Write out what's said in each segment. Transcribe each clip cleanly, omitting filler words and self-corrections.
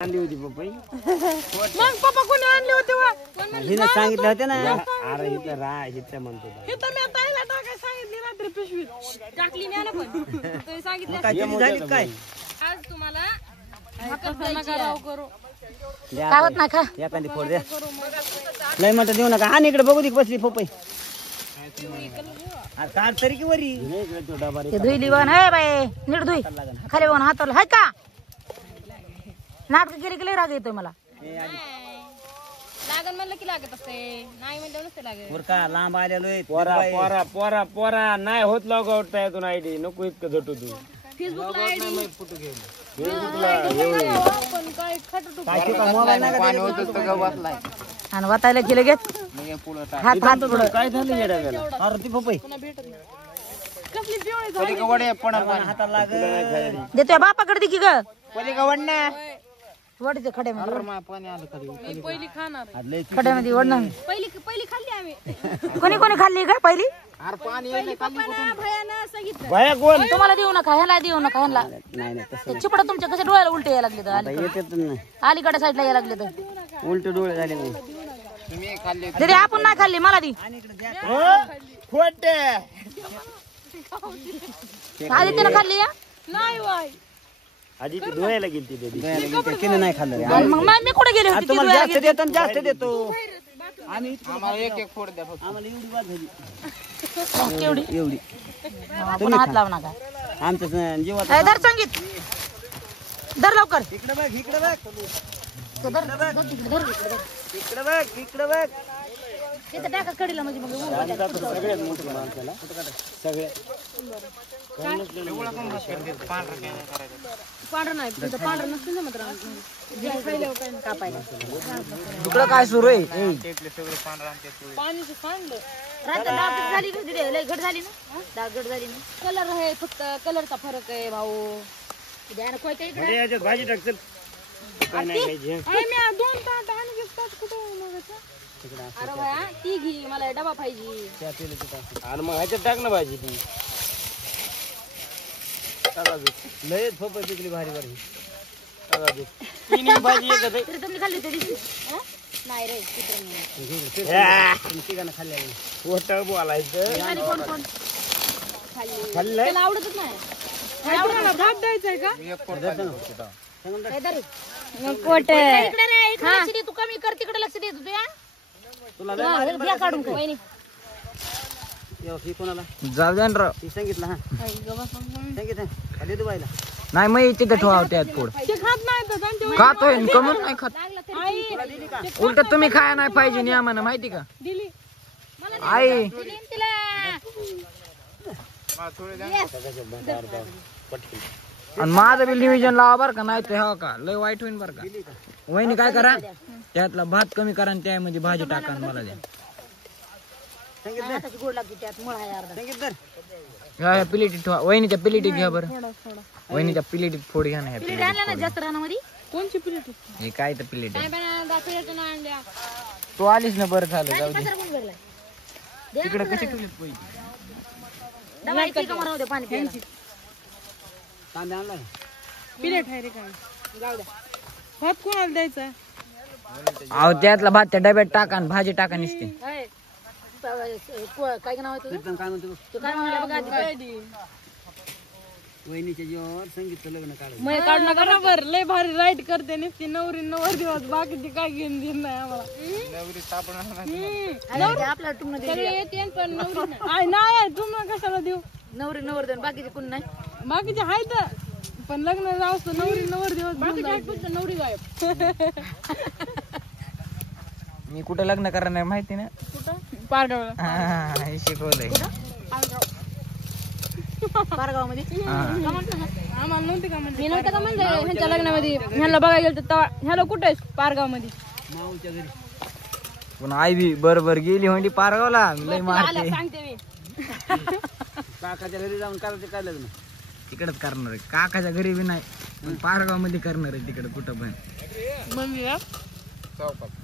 आणली होती पपई मग पप्पा कोणी आणले होते वा हिने सांगितलं होतं ना अरे इथं राह इथं म्हणतो इथं मी ताईला टाकाय सांगितली रात्री पिशवीत टाकली नाही ना पण तुम्ही सांगितलं काय चुकी झाली काय आज तुम्हाला नका राव करू काय होत नाही का एखादी फोड द्या लय म्हणत देऊ नका आणि इकडे बघू दे बसली पपई अरे काढ तरी की वरी ते धुईली बन हे बाई नीट धुई खाली बघून हाताला हाय का नाटक केली की लय राग येतोय मला लागन म्हणलं की लागत असते नाही म्हणलं नसते लागत वर का लांब आलेलोय पोरा पोरा पोरा पोरा नाही होत लॉग आउट त्यातून आयडी नको इतकं झटू तू फेसबुकला आयडी पण काय खटटू आणि वाटायला केलं घेत हात हात पुढं काय झालं येड्याला अरे ती पपई कसली पिवळी हाताला लागल देतोय बापाकडे दे की ग पलीकडे वडीचे खड्यामध्ये पहिली खाणार खड्यामध्ये वडणं पहिली खाल्ली आम्ही कोणी कोणी खाल्ली का पहिली पहिली पप्पानं भयानं सांगितलं भया कोण तुम्हाला देऊ नका ह्याला देऊ नका ह्याला नाही नाही तसं चिपडा तुमच्या कशा डोळ्याला उलटे यायला लागले आता येतेच ना अलीकडे साईडला यायला लागले तर उलटे डोळे झाले दे आपण नाही खाल्ली मला दी खोटे आदित्यनं खाल्ली या नाही वाय आधी ती धुवायला गेली ती तिने नाही खाल्लं मग मी कुठे गेले होते तुम्हाला जास्त देतो आणि जास्त देतो आम्ही आम्हाला एक एक फोड द्या आम्हाला एवढी बात झाली केवढी एवढी पुन्हा हात लावू नका आमचं जीवात ए, धर संगीत धर लवकर इकडे बघ इकडे बघ तो धर धर तिकडे, धर इकडे, धर. इकडे बघ इकडे बघ तिथं टाका कडीला म्हणजे मग ऊन पडेल. सगळ्यात मोठं माणसाला सगळे पांढरं नाही तिथं पांढरं नसतं ना मात्र कापायला तुकडं काय सुरू आहे पाणीचं सांडलं रात्र डाग झाली ना तिथे लय घट झाली ना डाग घट झाली ना कलर आहे फक्त कलरचा फरक आहे भाऊ द्या ना कोयता इकडे अरे याच्यात भाजी टाकचल काय नाही पाहिजे अरे मी दोन ताट आणि एक ताट कुठं मगाचं? अरे भया ती घे मला डबा पाहिजे आणि मग ह्याच्यात टाक ना भाजी ती लयच फोपई पिकली भारी भारी तीन भाजी एकच आहे. तरी तुम्ही खाल्ली तरी हं? नाही रे चित्र नाही. तिघांना खाल्ल्या खोटं बोलायचं आणि कोण कोण खाल्लंय त्याला आवडतच नाही भात द्यायचंय का काय धरू? कोट इकडे रे इकडे लक्ष दे तू कमी कर तिकडे लक्ष दे तू या तुला द्या काढून काय वहिनी ही कोणाला जाऊ द्या ना ती सांगितलं हा सांगितलं खाली तू बायला नाही मग तिथे ठेवा त्यात पोड ते खात नाही तर त्यांच्या खातोय कमून नाही खात आई उलट तुम्ही खाया नाही पाहिजे नियमानं माहिती का दिली आई दिली ना तिला आणि माझं बिल नियोजन लावा बरं का नाही तर हो का लय वाईट होईन बरं का वहिनी काय करा त्यातला भात कमी करा आणि त्यामध्ये भाजी टाका आणि मला द्या हाताची गोड लागते त्यात मुळा आहे अर्धा सांगितलं ह्या प्लेटीत ठेवा वहिनीच्या प्लेटीत घ्या बरं वहिनीच्या प्लेटीत फोड घ्या ना ह्या प्लेट आणला ना जास्त रानामध्ये कोणची प्लेट हे काय तर प्लेट आहे दाखवलं ना आणल्या तू आलीस ना बरं झालं जाऊ दे पसारा कोण भरलाय? द्या तिकडे ना कशी जरा. ठेवलीत पैसे डबा इथे का मारावं दे पाणी प्यायला. कांदा आणला प्लेट आहे रे काय जाऊ द्या भात कोणाला द्यायचा अहो त्यातला भात त्या डब्यात टाका आणि भाजी टाका निसते होय. काय नाव आहे तुझं कीर्तन काय म्हणतो तू काय म्हणला बघा आधी. वहिनीच्या जीवावर संगीतचं लग्न काढायचं मग काढ ना बरोबर लय भारी राईट करते नुसती नवरी नवर दिवस बाकीची काय घेऊन देत नाही आम्हाला अरे ते आपल्याला टुमणं दे. सगळे येते पण नवरी नाही नाही तुम्हाला कशाला देऊ नवरी नवर देऊन बाकीचे कोण नाही बाकीचे आहेत पण लग्न जास्त नवरी नवर दिवस बाकीचे नवरी गायब मी कुठं लग्न करणार माहिती ना कुठं पारगावला हे शिकवलंय पारगावमध्ये आम्हाला नव्हते का म्हणजे मी नव्हतं का म्हणजे ह्यांच्या लग्नामध्ये ह्याला बघायला गेलं तर ह्याला कुठे आहेस पारगाव मध्ये माऊच्या घरी पण आई बी बरोबर गेली म्हणजे पारगावला लय मारते सांगते मी काकाच्या घरी जाऊन करायचं काय लग्न तिकडच करणार आहे काकाच्या घरी बी नाही पण पारगाव मध्ये करणार आहे तिकडे कुठं पण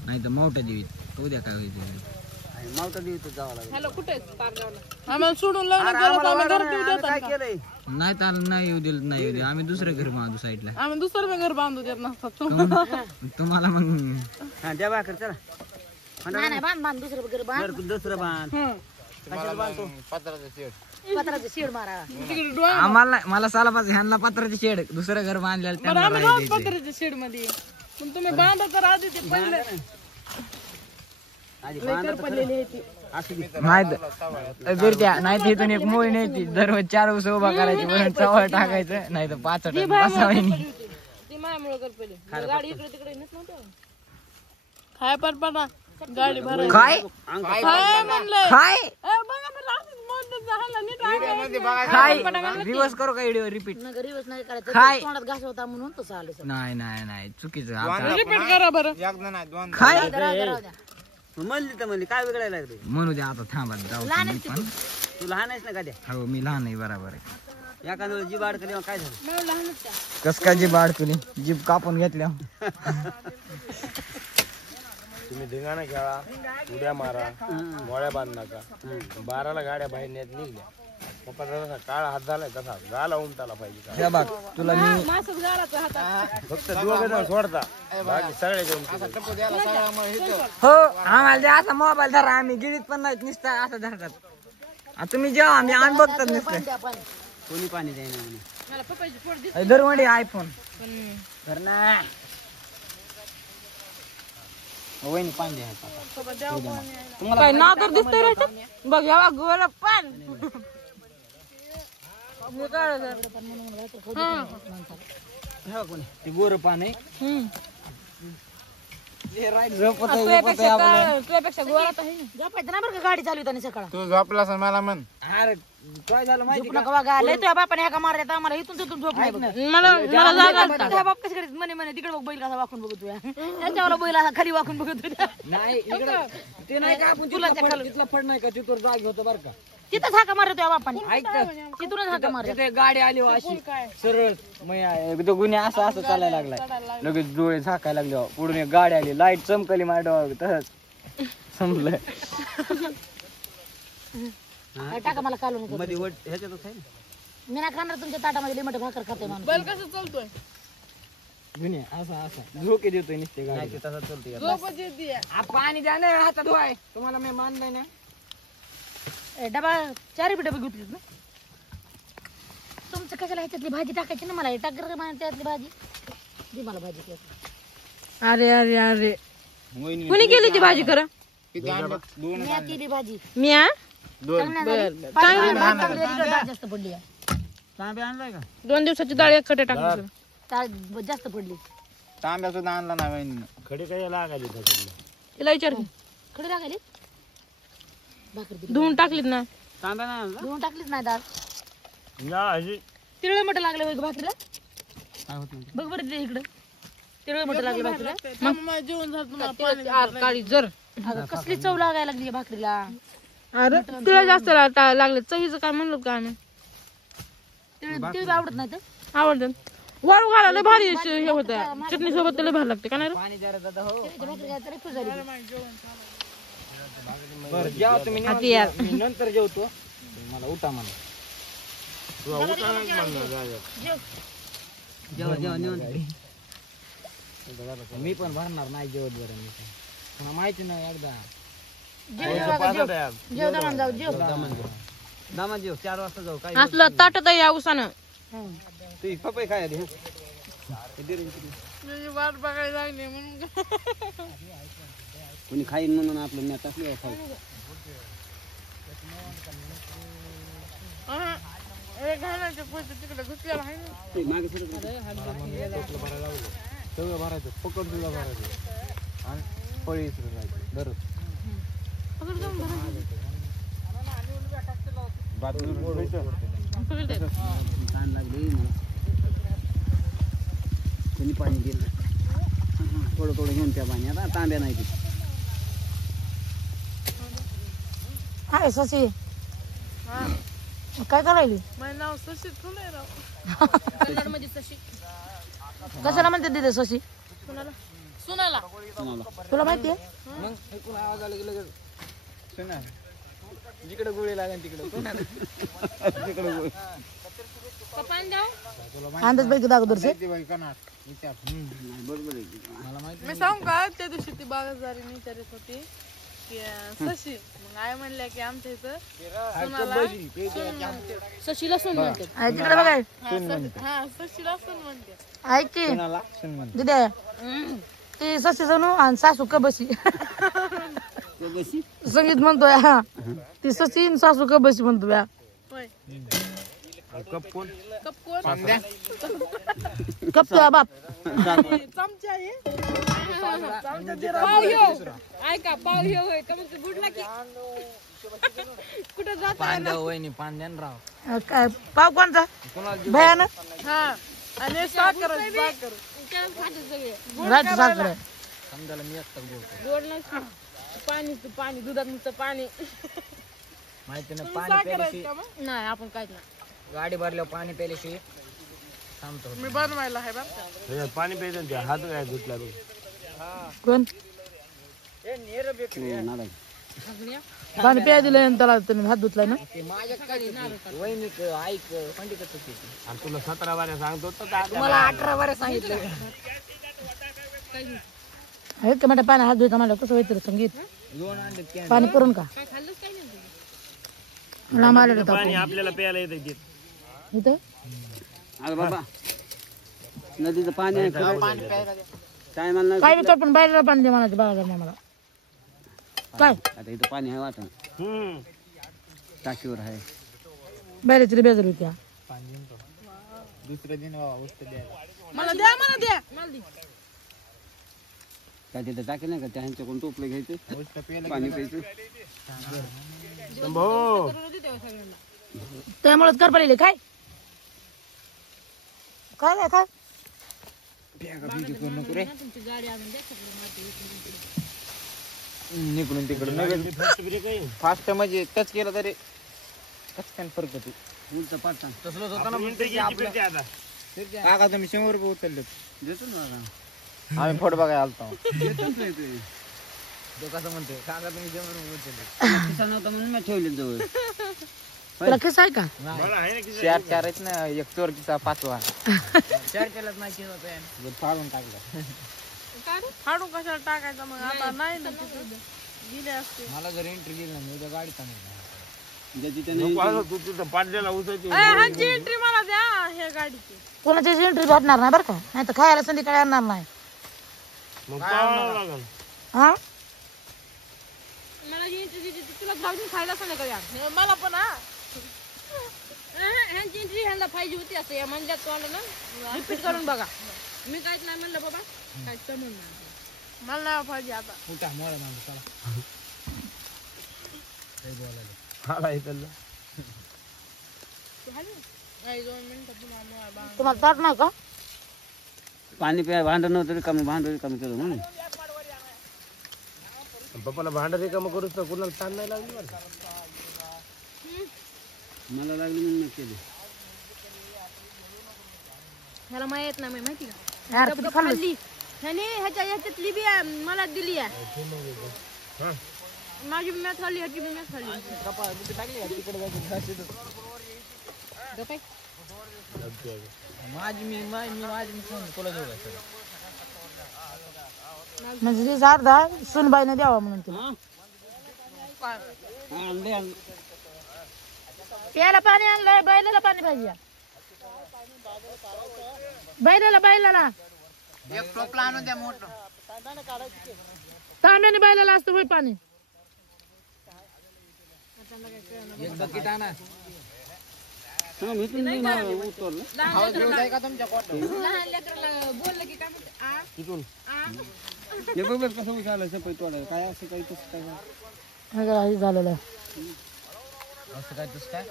नाही तर मोठ्या देवीत उद्या काय होईल मावटा देवी जावं लागेल ह्याला कुठे आहेस पारगावला आम्हाला सोडून लग्न केलं तर आम्ही घरात येऊ देतात काय का? केलंय नाही तर नाही येऊ दिलं नाही येऊ दे आम्ही दुसरं घर बांधू साईडला आम्ही दुसरं घर बांधू देत नसतात तुम्हाला मग हा द्या भाकर चला नाही नाही बांध बांध दुसरं वगैरे बांध दुसरं बांध कशाला बांधतो पत्राचं शेड मारा तिकडे डोळा आम्हाला मला सालापास ह्यांना पत्राची शेड दुसरं घर बांधलेलं बरं त्यांना आम्ही राहायला रोज द्यायचंय. पत्र्याच्या शेड मध्ये पण तुम्ही बांधा तर आधी ते पहिले आधी लेकर पडलेली आहे ती असू दे नाही बिरत्या नाही तर इथून एक मोळी न्यायची दररोज 4 वर्ष उभा करायची म्हणून चवळ टाकायचं नाही तर 5 बसावायनी ती मायामुळे कर पहिले गाडी इकडे तिकडे येत नव्हतं खाय पटपटा गाडी भरायची काय काय म्हणलंय काय ए, बघा मला असंच म्हणलं झालं नीट ऐकायचं. काय दिवस करू का व्हिडिओ रिपीट गरीबच नाही करायचं काय? तोंडात घास होता म्हणून तसं आलं सगळं. नाही नाही नाही चुकीचं आता रिपीट करा बरं काय राहू द्या, राहू द्या. म्हणली तर म्हणली काय वेगळायला लागते म्हणू दे आता थांबा जाऊ लहान तुम्ही पण तू लहान आहेस ना का द्या हो मी लहान आहे बरोबर आहे एखाद्या वेळेस जीभ अडकली काय झालं मला लहानच त्या. कस काय जीभ अडकली जीभ कापून घेतल्या तुम्ही धिंगाणा खेळा उड्या मारा मोळ्या बांध नका 12ला गाड्या बाहेर नेत निघल्या पप्पा जसा काळा हात झालाय तसा गाला उमटाला पाहिजे हे बघ तुला मी मासच गाराचं हातात फक्त दोघं जण सोडता बाकी सगळे घेऊन हो आम्हाला द्या असा मोबाईल धरा आम्ही गिरीत पण नाही नुसता असं धरतात आता तुम्ही जेव्हा आम्ही बघतात नुसतं द्या पाणी. कोणी पाणी द्यायला म्हणे मला पप्पाची फोड दिसत दरवंडी आयफोन पण कर ना वहिनी पाणी द्या पप्पा द्यावं पाणी. काय नादर दिसतंय रे याच्यात? बघ यावा गोला पान मी काढलं जरा. ठेवा कोणी ते गोर पान आहे तुझ्यापेक्षा गोळा तर आहे ना. झोपायचं ना बरं का गाडी चालू होती सकाळ तू झोपलास मला म्हण अरे काय झालं माहिती झोप नका बघा लय तुझ्या बापाने ह्या का मारत आम्हाला इथून तिथून झोप नाही बघ. मला जागा आलता. तुझ्या बाप कशी करत म्हणे तिकडे बघ बैल कसा वाकून बघत तुझ्या त्यांच्यावर बैल असा खाली वाकून बघत तुझ्या नाही इकडं ते नाही का आपण तिथला फड नाही का तिथून जागी होतं बरं का तिथंच हाका मारत तुझ्या बापाने ऐक तर तिथूनच हाका मारत तिथे गाडी आली हो अशी सरळ मग गुन्हे असं असं चालायला लागलाय लगेच डोळे झाकायला लागले हो. पुढून एक गाडी आली लाईट चमकली माझ्या डोळ्यावर तसंच संपलं टाका मला कालून नको. मध्ये वट ह्याच्यातच आहे ना मी नाही खाणार तुमच्या ताटामध्ये लिमट भाकर खाते माणूस बैल कसं चालतोय गुन्हे असा असा झोके देतोय नुसते गाडी नाही तसा चलते झोपच येते पाणी द्या ना हातात धुवाय तुम्हाला मी मानलंय ना डबा 4 डबे घेतलीत ना तुमचं कशाला ह्याच्यातली भाजी टाकायची ना मला टाकर त्यातली भाजी दे मला भाजी त्यातली. अरे अरे अरे कुणी केली ती भाजी खरं मी केली भाजी मी आ? चांगली डाळ जास्त पडली आहे. तांबे आणलाय का 2 दिवसाची डाळ एक खटे टाकली डाळ जास्त पडली तांब्या सुद्धा आणला ना वहिनी खडी काय लागायली तिला विचार खडी टाकायली भाकर दिली धुवून टाकलीत ना तांबे नाही आणला धुवून टाकलीच नाही डाळ हजी तिळ मोठं लागलं बघ भाकरीला काय होत नाही बघ बरं इकडं तिळ मोठं लागलं भाकरीला काळी जर अगं कसली चव लागायला लागली या भाकरीला अरे तिला जास्त लागले चवीचं काय म्हणलो का आम्ही तिळ आवडत नाही तर आवडतं वाळू घालायला भारी हे होतं चटणी सोबत लय भारी लागते का नाही रे? पाणी जरा दादा हो भाकरी काय तरी खुश झाली बरं जेव्हा तुम्ही आता यार. मी नंतर जेवतो मला उठा म्हणा जेव्हा जेव्हा नेऊन मी पण भरणार नाही जेवत बरं मी मला माहिती नाही एकदा जेव दमान जाऊ जेव दामा जेव 4 वाजता जाऊ काय असलं ताटत या उसानं तू पपई काय आधी वाट बघायला लागली म्हणून कोणी खाईन म्हणून आपलं मी टाकलं खाऊ घालायचे पैसे तिकडे घुसलेला आहे ना ते मागे सरक सगळं भरायचं पकड तुला भरायचं आणि पळी राहायचं दररोज ताण लागली मला कोणी पाणी दिलं थोडं थोडं घेऊन त्या पाणी आता तांब्या नाही तिथे हाय ससी काय करायली माझं नाव सशी तुला राव मध्ये सशी कशाला म्हणते तिथे ससी सुनाला सुनाला तुला माहितीये मग ऐकून आवाज आला की लगेच सुना जिकडे गोळी लागेल तिकडे तिकडे पाणी द्याव अंदाज पैकी दाखवतो मी सांगू का त्या दिवशी ती बागायतदारीने विचारत होती की सशी मग आई म्हणल्या की आमच्या इथं सशीला सून म्हणते तिकडे बघाय हा सशीला सून म्हणते ऐक की दिद्या ती सशी जणू आणि सासू कबशी संगीत म्हणतोय हा ती सशी आणि सासू कबशी म्हणतोय होय कप कोण कप कोण कप तुझा बाप चमचा आहे पाव ह्यो ऐका पाव ह्यो होय तर मग बुडला की कुठं जात पान द्या वहिनी पान द्या ना राव काय पाव कोणचा भयानक हा आणि साखर साखर राज साखर आहे. समजायला मी एकटाच बोलतो गोड नसतं पाणी पाणी दुधात नुसतं पाणी माहिती ना पाणी प्यायल्याशी नाही आपण काहीच नाही गाडी भरल्यावर पाणी प्यायल्याशी थांबतो मी बनवायला आहे बरं का त्याच्यात पाणी प्यायचं ते हात काय धुतला बघ कोण पाणी प्या दिलं त्याला तुम्ही हात धुतलाय ना ते माझ्याकडे वहिनी ऐक पंडितच होती आणि तुला 17 वाऱ्या सांगतो तर काय मला 18 वारे सांगितलं आहेत का म्हणता पाणी हात धुता मला कसं व्हायचं संगीत दोन आणले कॅन पाणी करून का लांब आलेलं होतं पाणी आपल्याला प्यायला येतं ते इथं अरे बाबा नदीचं पाणी आहे काय म्हणणार काय विचार पण बाहेर पाणी दे म्हणायचं बाळा मला काय आता इथं पाणी आहे वाटा टाकीवर आहे बाहेरची बेजार होत्या मला द्या मला द्या काय तिथं टाकी नाही का त्या ह्यांच्याकडून टोपलं घ्यायचं पाणी प्यायचं भाऊ त्यामुळेच कर पडलेले काय काय काय काय निकडून तिकडून फास्ट म्हणजे टच केलं तरी टच काय फरक होतो उलचा पाटा तसलंच होतं ना काका तुम्ही 100 रुपये उचलले देतो ना आता. आम्ही फोटो बघायला आलतो देतोच नाही ते. तो कसं म्हणते काका तुम्ही 100 रुपये उचलले खिसा नव्हता म्हणून मी ठेवले जवळ तुला कसं आहे का चार आहेत ना एक चोर किसा 5वा 4 केलाच नाही केला तो फाडून टाकलं फाडून कशाला टाकायचं मग आता नाही ना तिथं गेले असते मला जर एंट्री दिली ना मी उद्या गाडीत आणणार ज्याची त्याने तू तिथं पाडलेला उसायची ह्यांची एंट्री मला द्या ह्या गाडीची कोणाची एंट्री भेटणार नाही बरं का नाही तर खायला संध्याकाळी आणणार नाही मग पाहावं लागेल हा मला जी एंट्री दिली तुला जाऊन खायला सांगा का मला पण हा ह्यांची एंट्री ह्यांना पाहिजे होती असं या म्हणजे ना रिपीट करून बघा मी काहीच नाही म्हणलं बाबा काहीच तर म्हणणार मला नाही पाहिजे आता उठा मोळा माणूस चला काही बोलायला हाला इथलं 2 मिनिटं तुम्हाला तुम्हाला ताट नाही का पाणी प्या भांडण नव्हतं कमी भांडण कमी केलं म्हणून पप्पाला भांडं रिकामं करूच तर कुणाला ताण नाही लागली बरं का? मला लागली म्हणून मी केली ह्याला माहित नाही माहिती का यार किती खाल्लं खाल्ली ह्याने ह्याच्यातली बी मला दिली आहे माझी बी मॅच खाल्ली ह्याची बी मॅच खाल्ली माझी फोन तुला घेऊ म्हणजे ते अर्धा सुनबाईने द्यावा म्हणून तुला प्यायला पाणी आणलंय बैलाला पाणी पाहिजे बैलाला एक टोपला आणून द्या मोठं तांब्याने बैलाला असतं होय पाणी एक बकेट आणा उतरलं का तुमच्या पोटात लहान लेकराला बोललं की काय म्हणते हे बघ बघ कसं झालं सपय तोडायला काय असं काही तसं काय हे झालेलं आहे. असं काय तसं काय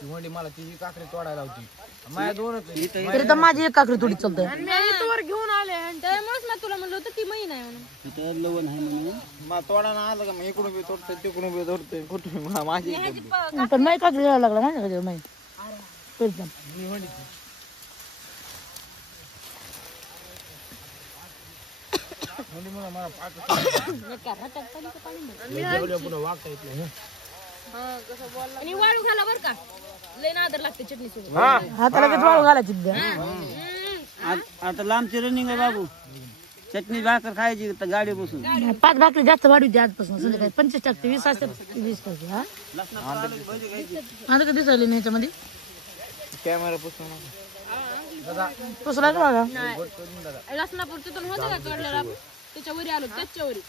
ती म्हणली मला तिची काकडी तोडायला होती माझ्या दोनच तरी तर माझी एक काकडी थोडी चालतंय मी इथवर घेऊन आले त्यामुळेच मी तुला म्हणलं होतं ती मही नाही म्हणून तिथं लवण आहे म्हणून मग तोडायला आलं का मग इकडून बी तोडतोय तिकडून बी तोडतोय कुठून माझी पण नाही काकडी घ्यायला लागला माहिती का नाही आणि वाळू घाला बर का लय नादर लागते चटणी सोबत. हा हाताला लगेच वाळू घालायची उद्या. आता लांबची रनिंग आहे बाबू. चटणी भाकर खायची तर गाडी बसून. 5 भाकरी जास्त वाढवते आजपासून. संध्याकाळी 25 टाकते, 20 असते 20 करते. हा आता कधी दिसायली नाही याच्यामध्ये कॅमेरा पुसून पुसला का बघा. लसणापूर तिथून होतं का कडलेला त्याच्या वरी आलो त्याच्या वरी